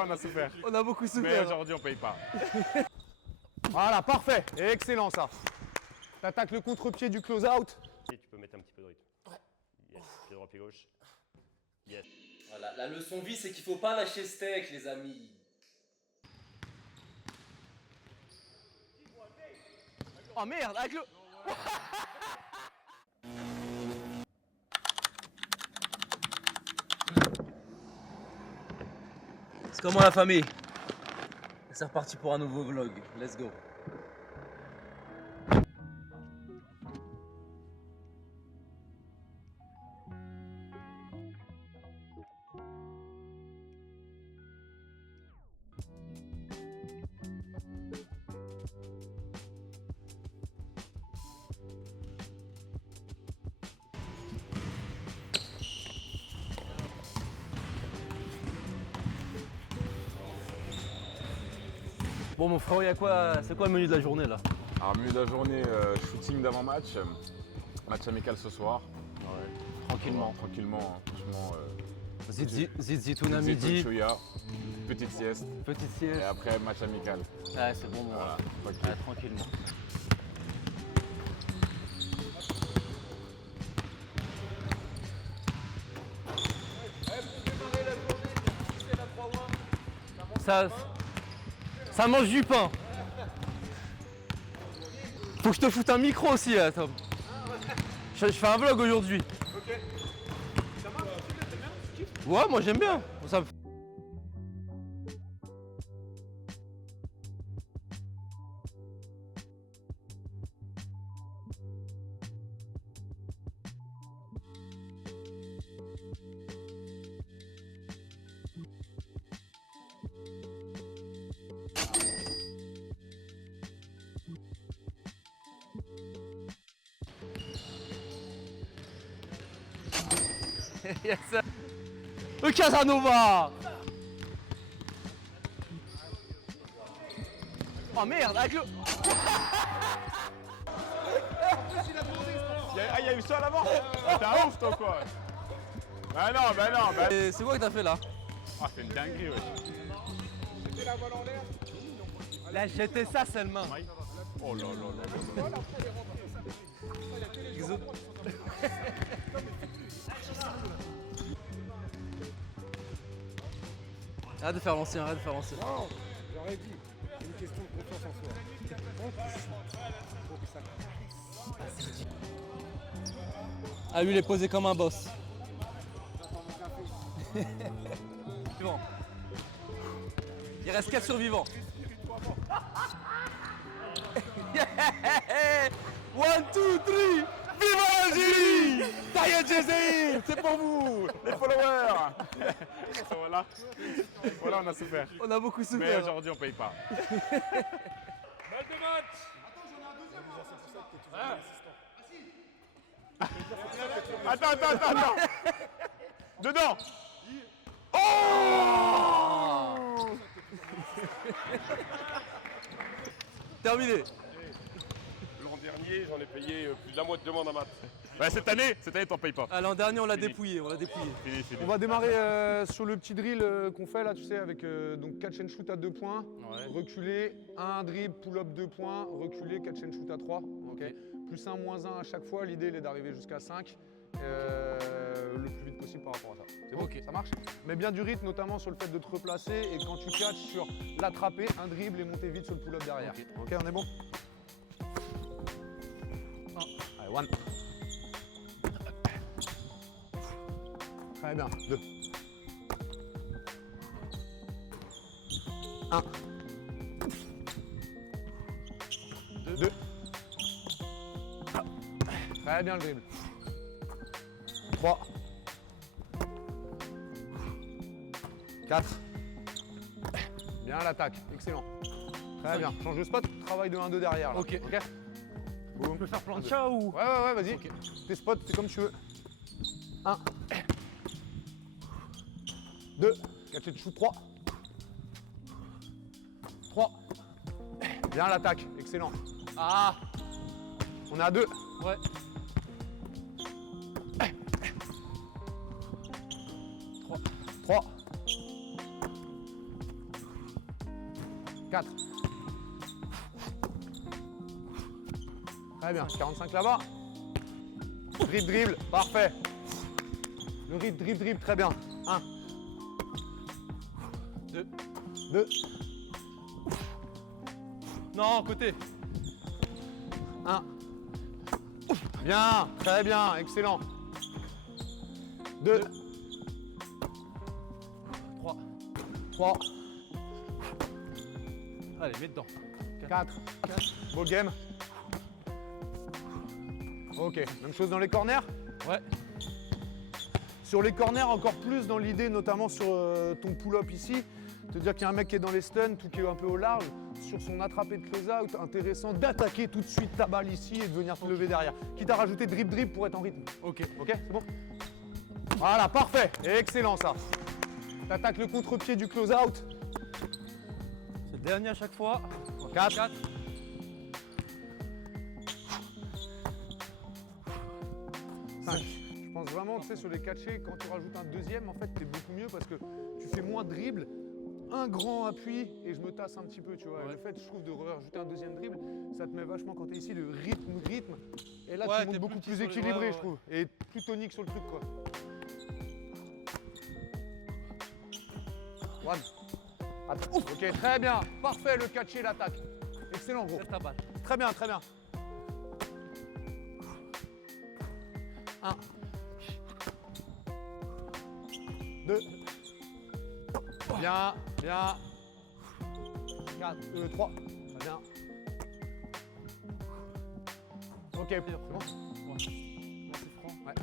Voilà, on a souffert. On a beaucoup Mais souffert. aujourd'hui, on paye pas. Voilà, parfait. Excellent ça. T'attaques le contre-pied du close-out. Et tu peux mettre un petit peu de rythme. Ouais. Yes. Pied droit, pied gauche. Yes. Voilà, la leçon vie, c'est qu'il faut pas lâcher steak, les amis. Oh merde, avec le... C'est comment la famille? C'est reparti pour un nouveau vlog. Let's go. Bon mon frère, c'est quoi le menu de la journée là? Alors, menu de la journée, shooting d'avant-match. Match amical ce soir. Ouais. Tranquillement. Tranquillement, hein. Franchement. Zitouna midi. Choya, petite sieste. Petite sieste. Et après, match amical. Ouais, c'est bon, Voilà, tranquille. Ouais, tranquillement. Ça mange du pain. Faut que je te foute un micro aussi là, Tom. Je fais un vlog aujourd'hui. Ok. Ça marche, t'aimes bien? Tu kiffes? Ouais, moi j'aime bien. Ça me... Yes. Le Casanova. Oh merde, avec le... Il y a eu ça à l'avant. T'es un ouf, toi, quoi. Bah non. Et c'est quoi que t'as fait là? Ah, c'est une dinguerie, wesh. C'était la balle en l'air. Là, j'étais ça seulement. Oh là là là là. Arrête de faire l'ancien, arrête de faire l'ancien. Non, j'aurais dit. C'est une question de confiance en soi. Faut que ça... Ah, lui, il est posé comme un boss. Suivant. Il reste 4 survivants. One, two, three. Viva l'Algérie! Tahia Djezaïr, c'est pour vous, les followers. Voilà, on a souffert. On a beaucoup Mais souffert. aujourd'hui, on paye pas. Balle de match. Attends. Dedans. Oh! Terminé. L'an dernier, j'en ai payé plus de la moitié de demande à maths. Ouais, cette année, t'en payes pas. Ah, l'an dernier, on l'a Fini. dépouillé, Fini. On va démarrer sur le petit drill qu'on fait là, tu sais, avec donc catch and shoot à 2 points, reculer, un dribble, pull-up 2 points, reculer, catch and shoot à 3. Okay. Plus 1, moins 1 à chaque fois. L'idée, elle est d'arriver jusqu'à 5 le plus vite possible par rapport à ça. C'est bon? Ça marche? Mais bien du rythme, notamment sur le fait de te replacer et quand tu catches sur l'attraper, un dribble et monter vite sur le pull-up derrière. Ok, on est bon? Allez, 1. Très bien, 2. 1. 2. Très bien le dribble. 3. 4. Bien l'attaque, excellent. Très bien. Change de spot, travail de 1-2 derrière. Là. Ok. Boum. On peut faire plancha ou... Ouais, vas-y. Okay. Tes spots, c'est comme tu veux. 1. 2. Catch and shoot 3. 3. Bien l'attaque, excellent. Ah. On est à 2. Ouais. 3. 4. Très bien, 45 là-bas. Dribble, parfait. Le dribble, très bien. 1. 2. 2. Non, côté. 1. Bien, très bien, excellent. 2. 3. 3. Allez, mets dedans. 4. Beau game. Ok, même chose dans les corners. Ouais. Sur les corners, encore plus dans l'idée, notamment sur ton pull-up ici, te dire qu'il y a un mec qui est dans les stuns, tout qui est un peu au large, sur son attrapé de close-out, intéressant d'attaquer tout de suite ta balle ici et de venir te lever derrière. Quitte à rajouter dribble pour être en rythme. Ok. Ok, c'est bon? Voilà, parfait, excellent ça. T'attaques le contre-pied du close-out. C'est le dernier à chaque fois. 4. 4. 5. Je pense vraiment, tu sais, sur les catchés, quand tu rajoutes un deuxième, en fait, t'es beaucoup mieux parce que tu fais moins de dribble, un grand appui et je me tasse un petit peu, tu vois. Ouais. Le fait, je trouve, de rajouter un deuxième dribble, ça te met vachement, quand t'es ici, le rythme. Et là, Ouais, tu montes t'es beaucoup plus plus sur les- équilibré, ouais, ouais, je trouve. Et plus tonique sur le truc, quoi. 1. Attends. Ok, très bien. Parfait, le catché, l'attaque. Excellent, gros. Lève ta balle. Très bien, très bien. 1. 2. Bien, bien. 4, 3. Très bien. Ok, c'est bon. Ouais. Là, c'est franc. Ouais.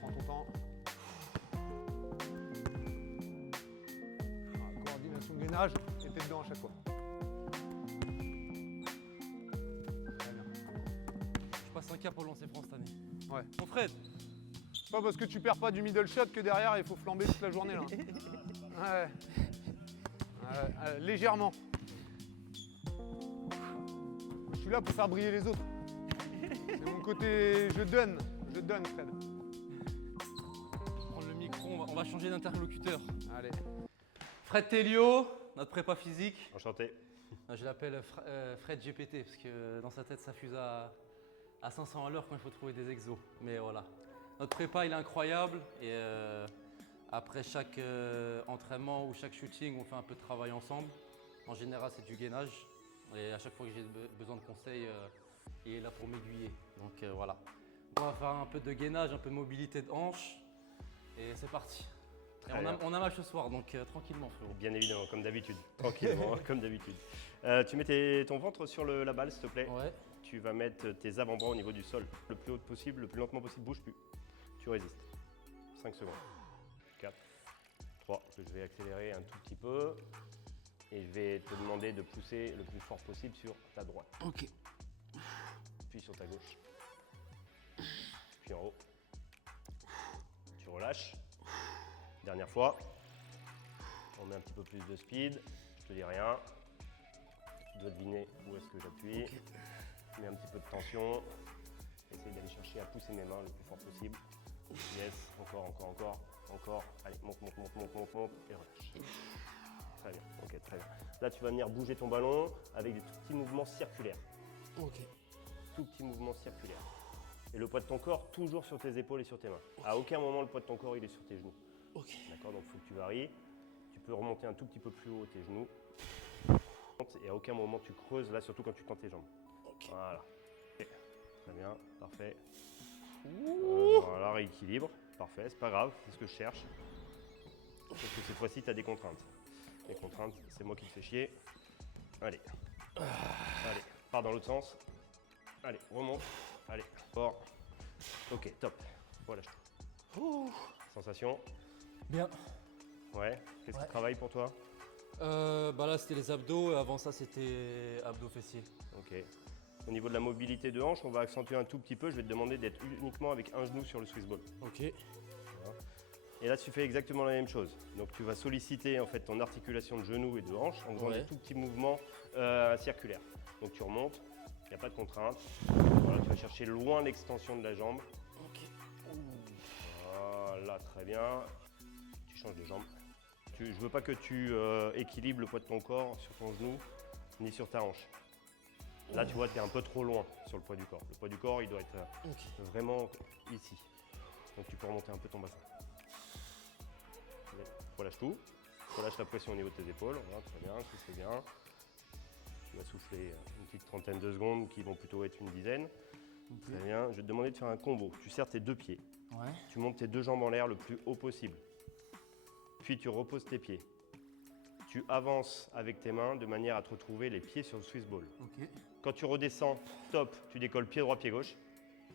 Prends ton temps. Coordination de gainage, et t'es dedans à chaque fois. Très bien. Je passe un cap au lancer franc cette année. Ouais. Mon Fred. C'est pas parce que tu perds pas du middle shot que derrière il faut flamber toute la journée là. Ouais. Légèrement. Je suis là pour faire briller les autres. C'est mon côté je donne Fred. Prendre le micro, on va changer d'interlocuteur. Allez. Fred Tellio, notre prépa physique. Enchanté. Je l'appelle Fred GPT parce que dans sa tête ça fuse à 500 à l'heure quand il faut trouver des exos. Mais voilà. Notre prépa il est incroyable et après chaque entraînement ou chaque shooting on fait un peu de travail ensemble. En général c'est du gainage et à chaque fois que j'ai besoin de conseils il est là pour m'aiguiller. Donc voilà. On va faire un peu de gainage, un peu de mobilité de hanche et c'est parti. Et Très bien. on a match ce soir donc tranquillement frérot. Bien évidemment, comme d'habitude. Tranquillement, comme d'habitude. Tu mets ton ventre sur la balle, s'il te plaît. Ouais. Tu vas mettre tes avant-bras au niveau du sol. Le plus haut possible, le plus lentement possible, bouge plus. Tu résistes. 5 secondes. 4, 3, je vais accélérer un tout petit peu. Et je vais te demander de pousser le plus fort possible sur ta droite. Ok. Puis sur ta gauche. Puis en haut. Tu relâches. Dernière fois. On met un petit peu plus de speed. Je te dis rien. Tu dois deviner où est-ce que j'appuie. Ok. Je mets un petit peu de tension. Essaye d'aller chercher à pousser mes mains le plus fort possible. Yes, encore. Allez, monte, et relâche. Très bien, ok, très bien. Là, tu vas venir bouger ton ballon avec des tout petits mouvements circulaires. Ok. Tout petits mouvements circulaires. Et le poids de ton corps, toujours sur tes épaules et sur tes mains. À aucun moment, le poids de ton corps, il est sur tes genoux. Ok. D'accord, donc il faut que tu varies. Tu peux remonter un tout petit peu plus haut tes genoux. Et à aucun moment, tu creuses, là, surtout quand tu tends tes jambes. Ok. Voilà. Ok. Très bien, parfait. Voilà, rééquilibre. Parfait, c'est pas grave, c'est ce que je cherche. Sauf que cette fois-ci, tu as des contraintes. Les contraintes, c'est moi qui te fais chier. Allez. Allez, pars dans l'autre sens. Allez, remonte. Allez, fort. Ok, top. Voilà, je trouve. Sensation. Bien. Ouais. Qu'est-ce Ouais. qui travaille pour toi? Bah là c'était les abdos et avant ça c'était abdos fessiers. Ok. Au niveau de la mobilité de hanche, on va accentuer un tout petit peu. Je vais te demander d'être uniquement avec un genou sur le Swiss ball. Ok. Et là, tu fais exactement la même chose. Donc, tu vas solliciter en fait ton articulation de genou et de hanche en faisant Ouais. des tout petits mouvements circulaires. Donc, tu remontes, il n'y a pas de contrainte. Voilà, tu vas chercher loin l'extension de la jambe. Ok. Voilà, très bien. Tu changes de jambe. Je veux pas que tu équilibres le poids de ton corps sur ton genou ni sur ta hanche. Là, tu vois, tu es un peu trop loin sur le poids du corps. Le poids du corps, il doit être vraiment ici. Donc, tu peux remonter un peu ton bassin. Relâche tout. Relâche la pression au niveau de tes épaules. Voilà, très bien, tu fais bien. Tu vas souffler une petite trentaine de secondes qui vont plutôt être une dizaine. Très bien. Je vais te demander de faire un combo. Tu serres tes deux pieds. Ouais. Tu montes tes deux jambes en l'air le plus haut possible. Puis tu reposes tes pieds. Tu avances avec tes mains de manière à te retrouver les pieds sur le Swiss ball. Ok. Quand tu redescends, top, tu décolles pied droit, pied gauche.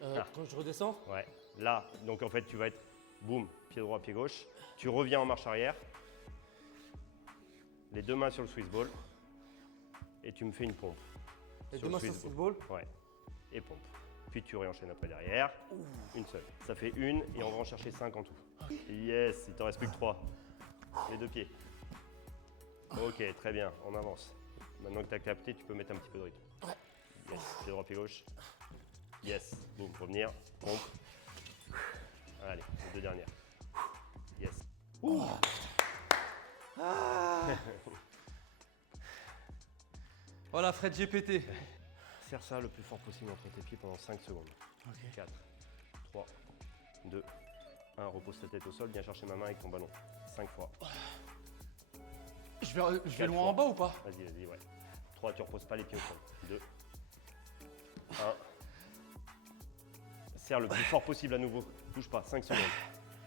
Quand je redescends? Ouais. Là, donc en fait, tu vas être boum, pied droit, pied gauche. Tu reviens en marche arrière. Les deux mains sur le Swiss ball. Et tu me fais une pompe. Les sur deux le mains sur le Swiss football? Ouais. Et pompe. Puis tu réenchaînes après derrière. Une seule. Ça fait une et on va en chercher 5 en tout. Yes, il t'en reste plus que 3. Les deux pieds. Ok, très bien, on avance. Maintenant que tu as capté, tu peux mettre un petit peu de rythme. Yes, pied droit, pied gauche. Yes, boum, revenir, pompe. Allez, les deux dernières. Yes. Voilà, Fred GPT. Serre ça le plus fort possible entre tes pieds pendant 5 secondes. Ok. 4, 3, 2, 1. Repose ta tête au sol, viens chercher ma main avec ton ballon. 5 fois. Je vais Quatre loin fois. en bas ou pas? Vas-y, ouais. 3, tu reposes pas les pieds au sol. 2, 1. Serre le plus fort possible à nouveau. Bouge pas, 5 secondes.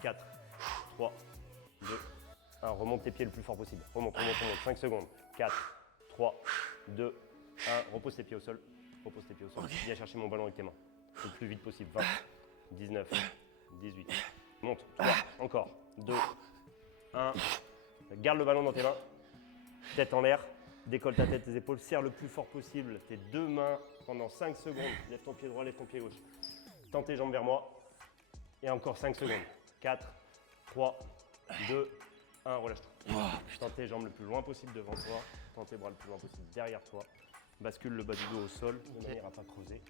4, 3, 2, 1. Remonte tes pieds le plus fort possible. Remonte. 5 secondes. 4, 3, 2, 1. Repose tes pieds au sol. Viens chercher mon ballon avec tes mains. Le plus vite possible. 20, 19, 18. Monte. 3, encore. 2, 1. Garde le ballon dans tes mains. Tête en l'air. Décolle ta tête, tes épaules. Serre le plus fort possible tes deux mains pendant 5 secondes. Lève ton pied droit, lève ton pied gauche. Tends tes jambes vers moi. Et encore 5 secondes. 4, 3, 2, 1. Relâche tout. Tends tes jambes le plus loin possible devant toi. Tends tes bras le plus loin possible derrière toi. Bascule le bas du dos au sol de manière à ne pas creuser.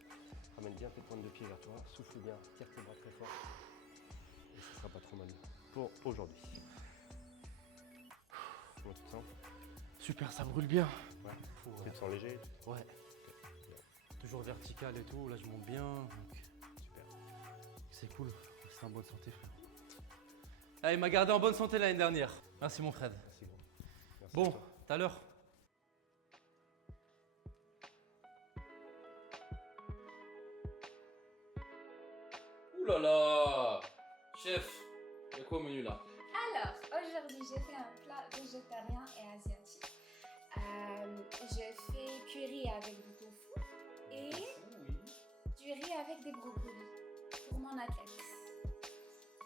Ramène bien tes pointes de pied vers toi. Souffle bien. Tire tes bras très fort. Et ce ne sera pas trop mal pour aujourd'hui. Comment tu te sens? Super, ça brûle bien. Ouais. Tu te sens léger? Ouais. Toujours vertical et tout, là je monte bien. Donc... Super. C'est cool, c'est en bonne santé frère. Ah, il m'a gardé en bonne santé l'année dernière. Merci mon Fred. Merci gros. Merci Bon, à toi. tout à l'heure. Ouh là là! Chef, il y a quoi au menu là? Alors, aujourd'hui, j'ai fait un plat végétarien et asiatique. Je fais curry avec du tofu et du riz avec des brocolis pour mon athlète.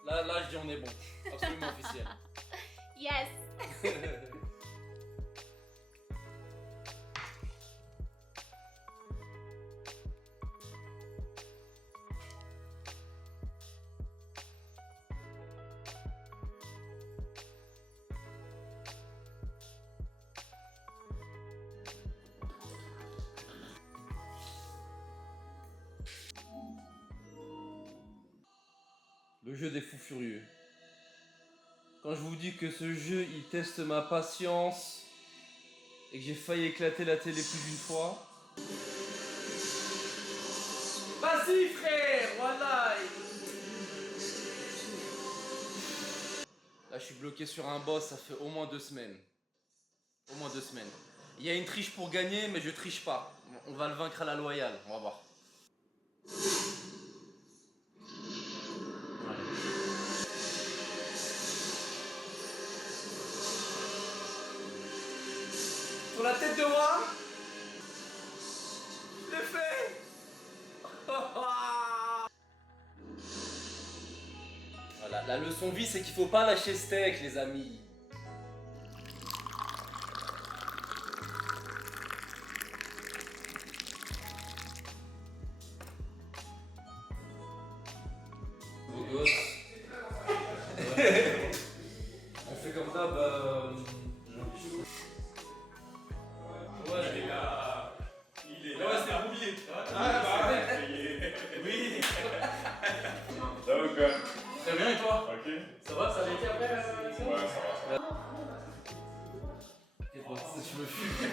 Là je dis on est bon. Absolument officiel. Yes! Le jeu des fous furieux. Quand je vous dis que ce jeu il teste ma patience et que j'ai failli éclater la télé plus d'une fois. Vas-y frère, voilà. Là je suis bloqué sur un boss, ça fait au moins 2 semaines. Au moins 2 semaines. Il y a une triche pour gagner mais je triche pas. On va le vaincre à la loyale, on va voir. Sur la tête de moi, je l'ai fait. Voilà, la leçon de vie c'est qu'il faut pas lâcher steak les amis. Beau gosse. On fait comme ça, bah... Ouais, il est là. Ouais, c'est oublié. Oui. Ça va quoi? Très bien et toi? Ok. Ça va, ça a été après Ouais, ça va. Je me fume.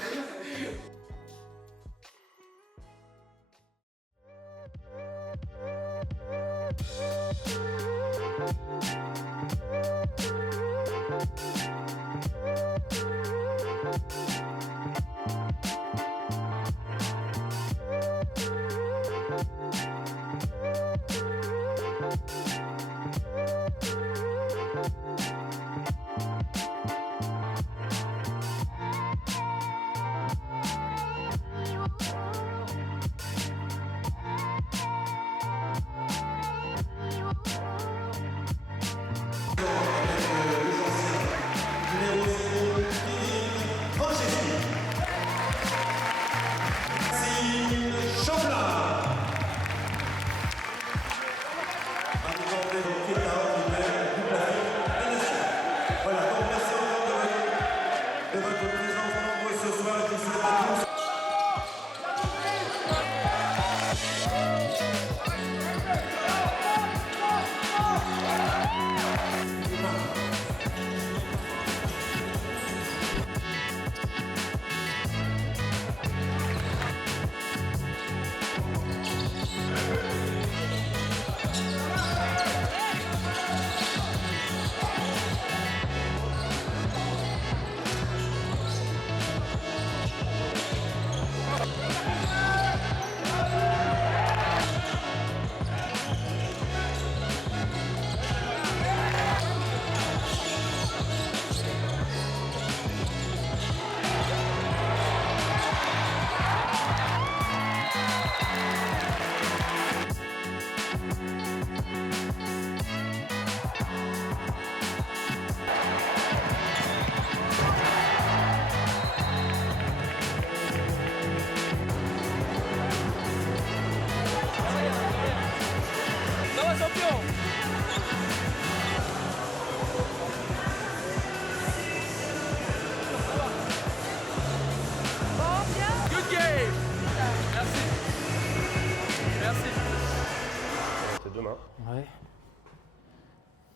Ouais.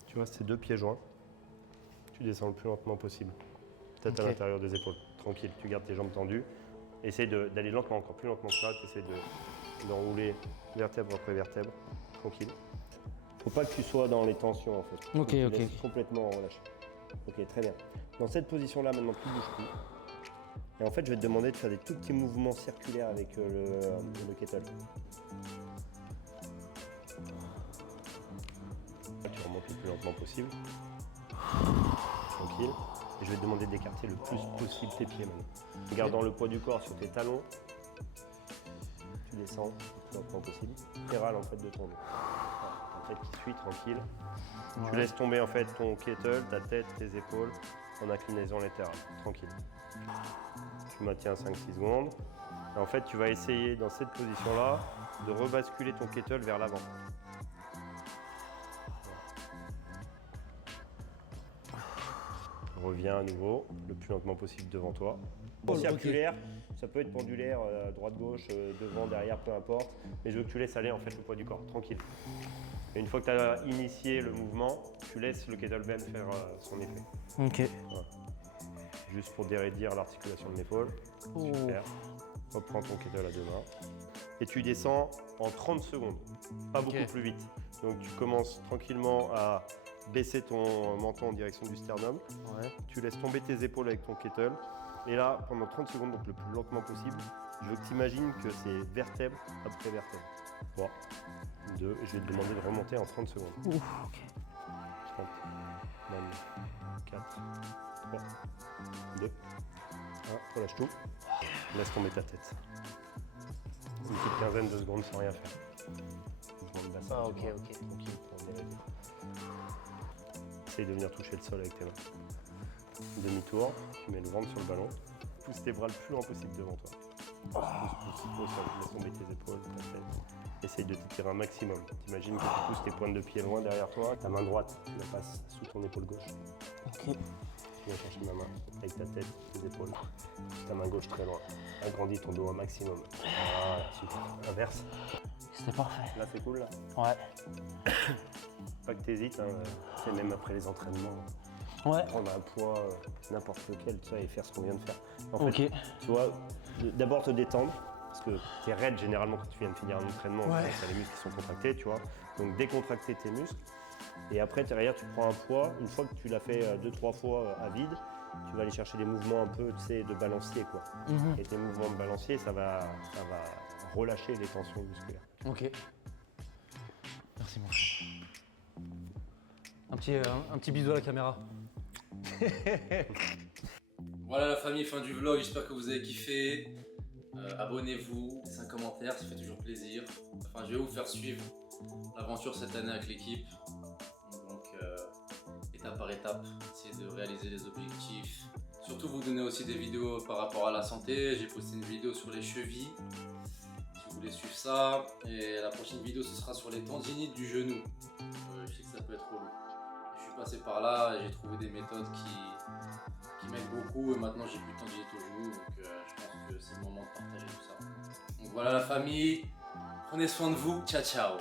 Tu restes tes deux pieds joints. Tu descends le plus lentement possible. Tête à l'intérieur des épaules. Tranquille, tu gardes tes jambes tendues. Essaye d'aller lentement, encore plus lentement que ça. Tu essaies d'enrouler vertèbre après vertèbre. Tranquille. Faut pas que tu sois dans les tensions en fait. Ok, tu laisses complètement relâché. Ok, très bien. Dans cette position-là, maintenant, tu ne bouges plus. Et en fait, je vais te demander de faire des tout petits mouvements circulaires avec le kettle. Tu remontes le plus lentement possible. Tranquille. Et je vais te demander d'écarter le plus possible tes pieds maintenant. En gardant le poids du corps sur tes talons. Tu descends le plus lentement possible. Latéral en fait de ton dos. Ta tête qui suit, tranquille. Ouais. Tu laisses tomber en fait ton kettle, ta tête, tes épaules en inclinaison latérale. Tranquille. Tu maintiens 5-6 secondes. Et en fait, tu vas essayer dans cette position-là de rebasculer ton kettle vers l'avant. Reviens à nouveau, le plus lentement possible devant toi. Circulaire, ça peut être pendulaire, droite-gauche, devant, derrière, peu importe. Mais je veux que tu laisses aller en fait le poids du corps, tranquille. Et une fois que tu as initié le mouvement, tu laisses le kettlebell faire son effet. Ok. Voilà. Juste pour dérédir l'articulation de l'épaule. Super. Reprends ton kettle à deux mains. Et tu descends en 30 secondes, pas beaucoup plus vite. Donc tu commences tranquillement à baisser ton menton en direction du sternum. Ouais. Tu laisses tomber tes épaules avec ton kettle. Et là, pendant 30 secondes, donc le plus lentement possible, je veux que tu imagines que c'est vertèbre après vertèbre. 3, 2, et je vais te demander de remonter en 30 secondes. Ouf, ok. 30, 4, 3, 2, 1, relâche tout. Laisse tomber ta tête. Une petite quinzaine de secondes sans rien faire. Ah, ok. Tranquille, pour dérédir. Essaye de venir toucher le sol avec tes mains. Demi-tour, tu mets le ventre sur le ballon. Pousse tes bras le plus loin possible devant toi. Pousse, laisse tomber tes épaules, ta tête. Essaye de t'étirer un maximum. T'imagines que tu pousses tes pointes de pied loin derrière toi. Ta main droite, tu la passes sous ton épaule gauche. Ok. Tu viens chercher ma main avec ta tête, tes épaules. Ta main gauche très loin. Agrandis ton dos un maximum. Voilà, super. Inverse. C'était parfait. Là, c'est cool, là. Ouais. Pas que t'hésites, hein. C'est même après les entraînements. Ouais. Prendre un poids, n'importe lequel, tu vois, et faire ce qu'on vient de faire. En Ok. fait, tu vois, d'abord te détendre, parce que t'es raide généralement quand tu viens de finir un entraînement, Ouais. t'as les muscles qui sont contractés, tu vois. Donc décontracter tes muscles. Et après, derrière, tu prends un poids. Une fois que tu l'as fait 2-3 fois à vide, tu vas aller chercher des mouvements un peu, tu sais, de balancier, quoi. Et tes mouvements de balancier, ça va relâcher les tensions musculaires. Ok. Merci mon frère. Un petit bisou à la caméra. Voilà la famille, fin du vlog, j'espère que vous avez kiffé. Abonnez-vous, laissez un commentaire, ça fait toujours plaisir. Enfin, je vais vous faire suivre l'aventure cette année avec l'équipe. Donc, étape par étape, essayer de réaliser les objectifs. Surtout vous donner aussi des vidéos par rapport à la santé. J'ai posté une vidéo sur les chevilles, si vous voulez suivre ça. Et la prochaine vidéo, ce sera sur les tendinites du genou. Je sais que ça peut être relou. Je suis passé par là et j'ai trouvé des méthodes qui m'aident beaucoup. Et maintenant, j'ai plus de tendinite au genou. Donc, je pense que c'est le moment de partager tout ça. Donc voilà la famille, prenez soin de vous. Ciao, ciao.